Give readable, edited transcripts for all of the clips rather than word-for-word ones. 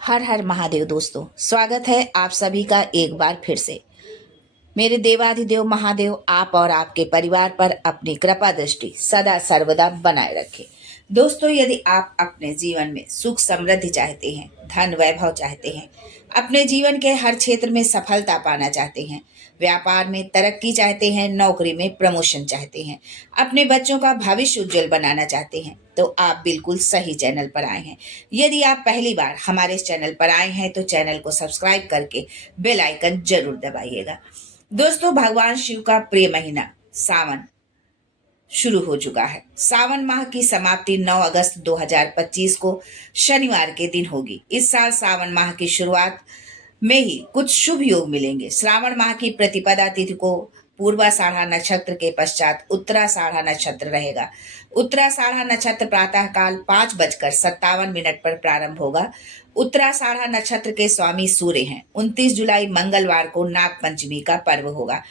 हर हर महादेव दोस्तों, स्वागत है आप सभी का एक बार फिर से। मेरे देवाधिदेव महादेव आप और आपके परिवार पर अपनी कृपा दृष्टि सदा सर्वदा बनाए रखे। दोस्तों, यदि आप अपने जीवन में सुख समृद्धि चाहते हैं, धन वैभव चाहते हैं, अपने जीवन के हर क्षेत्र में सफलता पाना चाहते हैं, व्यापार में तरक्की चाहते हैं, नौकरी में प्रमोशन चाहते हैं, अपने बच्चों का भविष्य उज्जवल बनाना चाहते हैं, तो आप बिल्कुल सही चैनल पर आए हैं। यदि आप पहली बार हमारे इस चैनल पर आए हैं तो चैनल को सब्सक्राइब करके बेल आइकन जरूर दबाइएगा। दोस्तों, भगवान शिव का प्रिय महीना सावन शुरू हो चुका है। सावन माह की समाप्ति 9 अगस्त 2025 को शनिवार के दिन होगी। इस साल सावन माह की शुरुआत में ही कुछ शुभ योग मिलेंगे। श्रावण माह की प्रतिपदा तिथि को पूर्वाषाढ़ा नक्षत्र के पश्चात उत्तराषाढ़ा नक्षत्र रहेगा। उत्तराषाढ़ा नक्षत्र प्रातः काल 5:57 पर प्रारंभ होगा। उत्तराषाढ़ा नक्षत्र के स्वामी सूर्य हैं। 29 जुलाई मंगलवार को नाग पंचमी का पर्व होगा।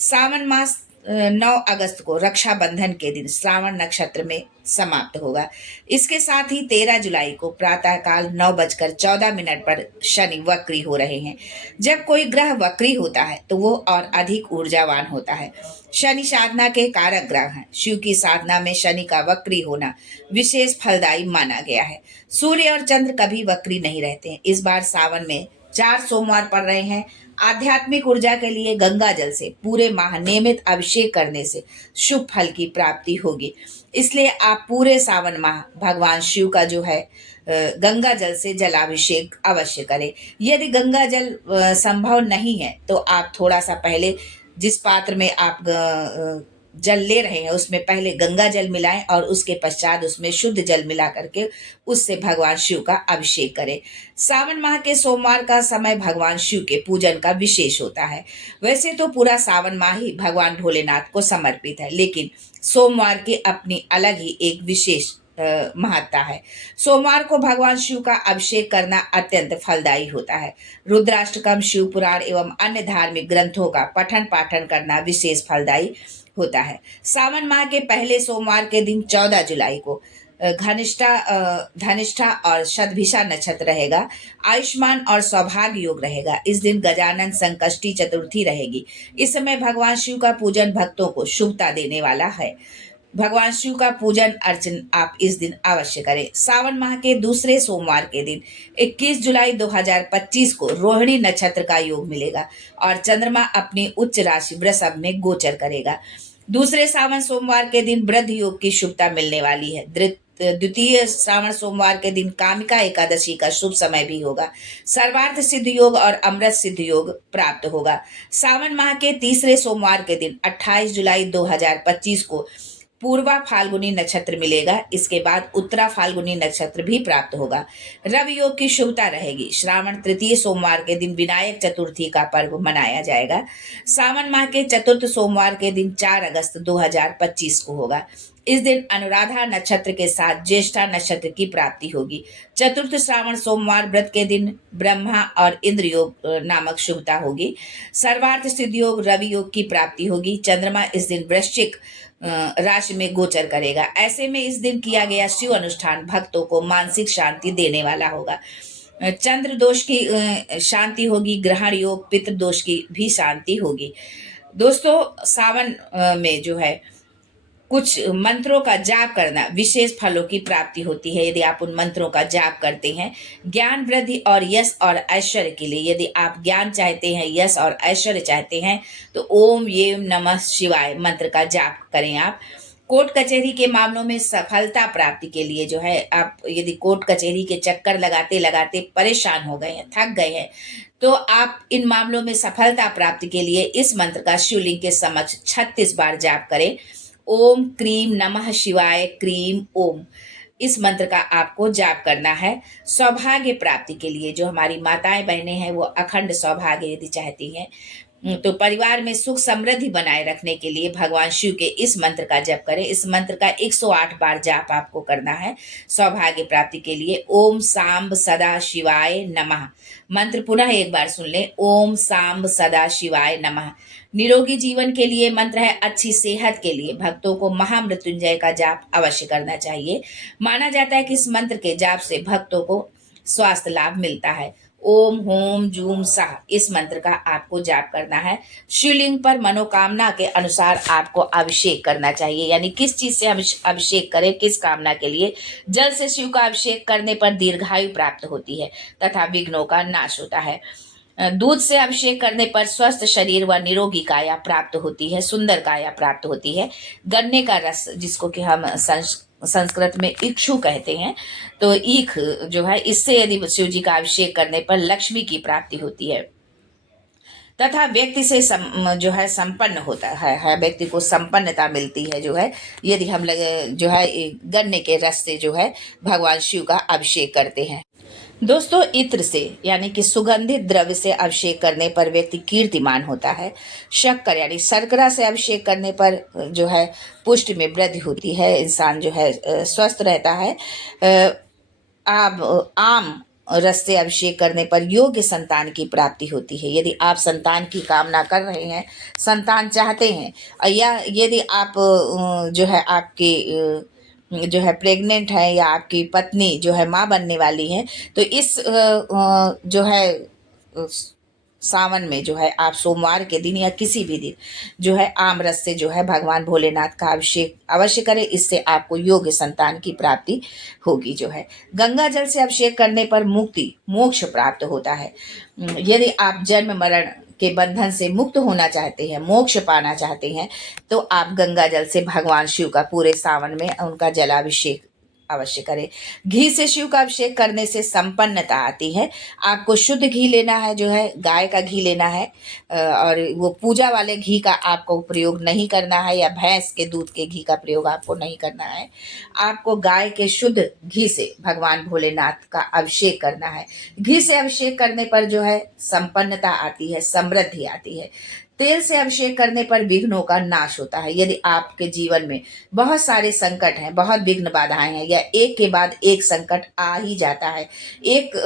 सावन मास 9 अगस्त को रक्षाबंधन के दिन श्रावण नक्षत्र में समाप्त होगा। इसके साथ ही 13 जुलाई को प्रातः काल 9:14 पर शनि वक्री हो रहे हैं। जब कोई ग्रह वक्री होता है तो वो और अधिक ऊर्जावान होता है। शनि साधना के कारक ग्रह हैं। शिव की साधना में शनि का वक्री होना विशेष फलदायी माना गया है। सूर्य और चंद्र कभी वक्री नहीं रहते हैं। इस बार सावन में 4 सोमवार पड़ रहे हैं। आध्यात्मिक ऊर्जा के लिए गंगा जल से पूरे माह नियमित अभिषेक करने से शुभ फल की प्राप्ति होगी। इसलिए आप पूरे सावन माह भगवान शिव का जो है गंगा जल से जलाभिषेक अवश्य करें। यदि गंगा जल संभव नहीं है तो आप थोड़ा सा पहले जिस पात्र में आप जल ले रहे हैं उसमें पहले गंगा जल मिलाएं और उसके पश्चात उसमें शुद्ध जल मिला करके उससे भगवान शिव का अभिषेक करें। सावन माह के सोमवार का समय भगवान शिव के पूजन का विशेष होता है। वैसे तो पूरा सावन माह ही भगवान भोलेनाथ को समर्पित है, लेकिन सोमवार की अपनी अलग ही एक विशेष महत्ता है। सोमवार को भगवान शिव का अभिषेक करना अत्यंत फलदायी होता है। रुद्राष्टकम, शिव पुराण एवं अन्य धार्मिक ग्रंथों का पठन पाठन करना विशेष फलदायी होता है। सावन माह के पहले सोमवार के दिन 14 जुलाई को धनिष्ठा और शतभिषा नक्षत्र रहेगा। आयुष्मान और सौभाग्य योग रहेगा। इस दिन गजानन संकष्टी चतुर्थी रहेगी। इस समय भगवान शिव का पूजन भक्तों को शुभता देने वाला है। भगवान शिव का पूजन अर्चन आप इस दिन अवश्य करें। सावन माह के दूसरे सोमवार के दिन 21 जुलाई 2025 को रोहिणी नक्षत्र का योग मिलेगा और चंद्रमा अपनी उच्च राशि वृषभ में गोचर करेगा। दूसरे सावन सोमवार के दिन वृद्ध योग की शुभता मिलने वाली है। द्वितीय श्रावण सोमवार के दिन कामिका एकादशी का शुभ समय भी होगा। सर्वार्थ सिद्ध योग और अमृत सिद्ध योग प्राप्त होगा। सावन माह के तीसरे सोमवार के दिन 28 जुलाई 2025 को पूर्वा फाल्गुनी नक्षत्र मिलेगा। इसके बाद उत्तरा फाल्गुनी नक्षत्र भी प्राप्त होगा। रवि योग की शुभता रहेगी। श्रावण तृतीय सोमवार के दिन विनायक चतुर्थी का पर्व मनाया जाएगा। सावन माह के चतुर्थ सोमवार के दिन 4 अगस्त 2025 को होगा। इस दिन अनुराधा नक्षत्र के साथ ज्येष्ठा नक्षत्र की प्राप्ति होगी। चतुर्थ श्रावण सोमवार व्रत के दिन ब्रह्मा और इंद्र योग नामक शुभता होगी। सर्वार्थ सिद्ध योग रवि योग की प्राप्ति होगी। चंद्रमा इस दिन वृश्चिक राशि में गोचर करेगा। ऐसे में इस दिन किया गया शिव अनुष्ठान भक्तों को मानसिक शांति देने वाला होगा। चंद्र दोष की शांति होगी। ग्रहण योग पितृ दोष की भी शांति होगी। दोस्तों, सावन में जो है कुछ मंत्रों का जाप करना विशेष फलों की प्राप्ति होती है। यदि आप उन मंत्रों का जाप करते हैं ज्ञान वृद्धि और यश और ऐश्वर्य के लिए, यदि आप ज्ञान चाहते हैं, यश और ऐश्वर्य चाहते हैं, तो ओम येम नमः शिवाय मंत्र का जाप करें। आप कोर्ट कचहरी के मामलों में सफलता प्राप्ति के लिए जो है, आप यदि कोर्ट कचहरी के चक्कर लगाते लगाते परेशान हो गए हैं, थक गए हैं, तो आप इन मामलों में सफलता प्राप्ति के लिए इस मंत्र का शिवलिंग के समक्ष 36 बार जाप करें। ओम क्रीम नमः शिवाय क्रीम ओम, इस मंत्र का आपको जाप करना है। सौभाग्य प्राप्ति के लिए जो हमारी माताएं बहनें हैं वो अखंड सौभाग्य यदि चाहती हैं तो परिवार में सुख समृद्धि बनाए रखने के लिए भगवान शिव के इस मंत्र का जप करें। इस मंत्र का 108 बार जाप आपको करना है सौभाग्य प्राप्ति के लिए। ओम सांब सदा शिवाय नमः, मंत्र पुनः एक बार सुन लें। ओम सांब सदा शिवाय नमः। निरोगी जीवन के लिए मंत्र है। अच्छी सेहत के लिए भक्तों को महामृत्युंजय का जाप अवश्य करना चाहिए। माना जाता है कि इस मंत्र के जाप से भक्तों को स्वास्थ्य लाभ मिलता है। ओम होम जूम साह इस मंत्र का आपको जाप करना है। शिवलिंग पर मनोकामना के अनुसार आपको अभिषेक करना चाहिए, यानी किस चीज से अभिषेक करें, किस कामना के लिए। जल से शिव का अभिषेक करने पर दीर्घायु प्राप्त होती है तथा विघ्नों का नाश होता है। दूध से अभिषेक करने पर स्वस्थ शरीर व निरोगी काया प्राप्त होती है, सुंदर काया प्राप्त होती है। गन्ने का रस, जिसको कि हम संस्कृत में इक्षु कहते हैं, तो ईख जो है, इससे यदि शिव जी का अभिषेक करने पर लक्ष्मी की प्राप्ति होती है तथा व्यक्ति से जो है संपन्न होता है, व्यक्ति को संपन्नता मिलती है जो है, यदि हम जो है गन्ने के रस से जो है भगवान शिव का अभिषेक करते हैं। दोस्तों, इत्र से यानी कि सुगंधित द्रव्य से अभिषेक करने पर व्यक्ति कीर्तिमान होता है। शक्कर यानी शर्करा से अभिषेक करने पर जो है पुष्टि में वृद्धि होती है, इंसान जो है स्वस्थ रहता है। आम रस से अभिषेक करने पर योग्य संतान की प्राप्ति होती है। यदि आप संतान की कामना कर रहे हैं, संतान चाहते हैं, या यदि आप जो है आपकी जो है प्रेग्नेंट है या आपकी पत्नी जो है माँ बनने वाली है, तो इस जो है सावन में जो है आप सोमवार के दिन या किसी भी दिन जो है आम रस से जो है भगवान भोलेनाथ का अभिषेक अवश्य करें। इससे आपको योग्य संतान की प्राप्ति होगी। जो है गंगा जल से अभिषेक करने पर मुक्ति मोक्ष प्राप्त होता है। यदि आप जन्म मरण के बंधन से मुक्त होना चाहते हैं, मोक्ष पाना चाहते हैं, तो आप गंगा जल से भगवान शिव का पूरे सावन में उनका जलाभिषेक अवश्य करें। घी से शिव का अभिषेक करने से संपन्नता आती है। आपको शुद्ध घी लेना है, जो है गाय का घी लेना है, और वो पूजा वाले घी का आपको प्रयोग नहीं करना है, या भैंस के दूध के घी का प्रयोग आपको नहीं करना है। आपको गाय के शुद्ध घी से भगवान भोलेनाथ का अभिषेक करना है। घी से अभिषेक करने पर जो है संपन्नता आती है, समृद्धि आती है। तेल से अभिषेक करने पर विघ्नों का नाश होता है। यदि आपके जीवन में बहुत सारे संकट हैं, बहुत विघ्न बाधाएं हैं, या एक के बाद एक संकट आ ही जाता है, एक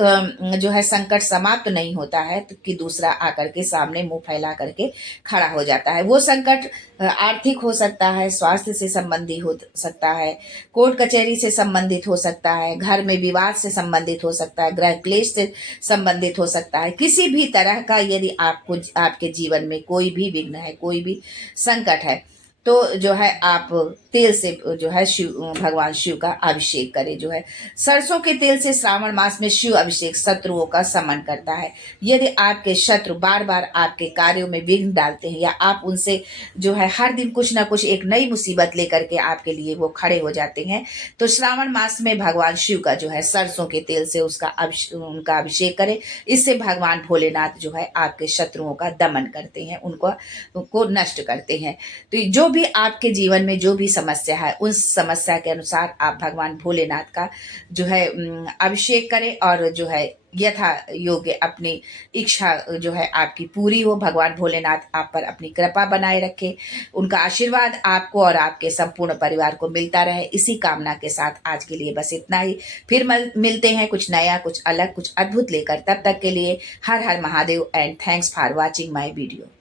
जो है संकट समाप्त नहीं होता है, तो कि दूसरा आकर के सामने मुंह फैला करके खड़ा हो जाता है। वो संकट आर्थिक हो सकता है, स्वास्थ्य से संबंधी हो सकता है, कोर्ट कचहरी से संबंधित हो सकता है, घर में विवाद से संबंधित हो सकता है, गृह क्लेश से संबंधित हो सकता है। किसी भी तरह का यदि आपको आपके जीवन में कोई भी विघ्न है, कोई भी संकट है, तो जो है आप तेल से जो है भगवान शिव का अभिषेक करें। जो है सरसों के तेल से श्रावण मास में शिव अभिषेक शत्रुओं का समन करता है। यदि आपके शत्रु बार बार आपके कार्यों में विघ्न डालते हैं, या आप उनसे जो है हर दिन कुछ ना कुछ एक नई मुसीबत लेकर के आपके लिए वो खड़े हो जाते हैं, तो श्रावण मास में भगवान शिव का जो है सरसों के तेल से उनका अभिषेक करें। इससे भगवान भोलेनाथ जो है आपके शत्रुओं का दमन करते हैं, उनको नष्ट करते हैं। तो जो भी आपके जीवन में जो भी समस्या है, उस समस्या के अनुसार आप भगवान भोलेनाथ का जो है अभिषेक करें, और जो है यथा योग्य अपनी इच्छा जो है आपकी पूरी हो। भगवान भोलेनाथ आप पर अपनी कृपा बनाए रखे, उनका आशीर्वाद आपको और आपके संपूर्ण परिवार को मिलता रहे। इसी कामना के साथ आज के लिए बस इतना ही। फिर मिलते हैं कुछ नया, कुछ अलग, कुछ अद्भुत लेकर। तब तक के लिए हर हर Mahadev and thanks for watching my video.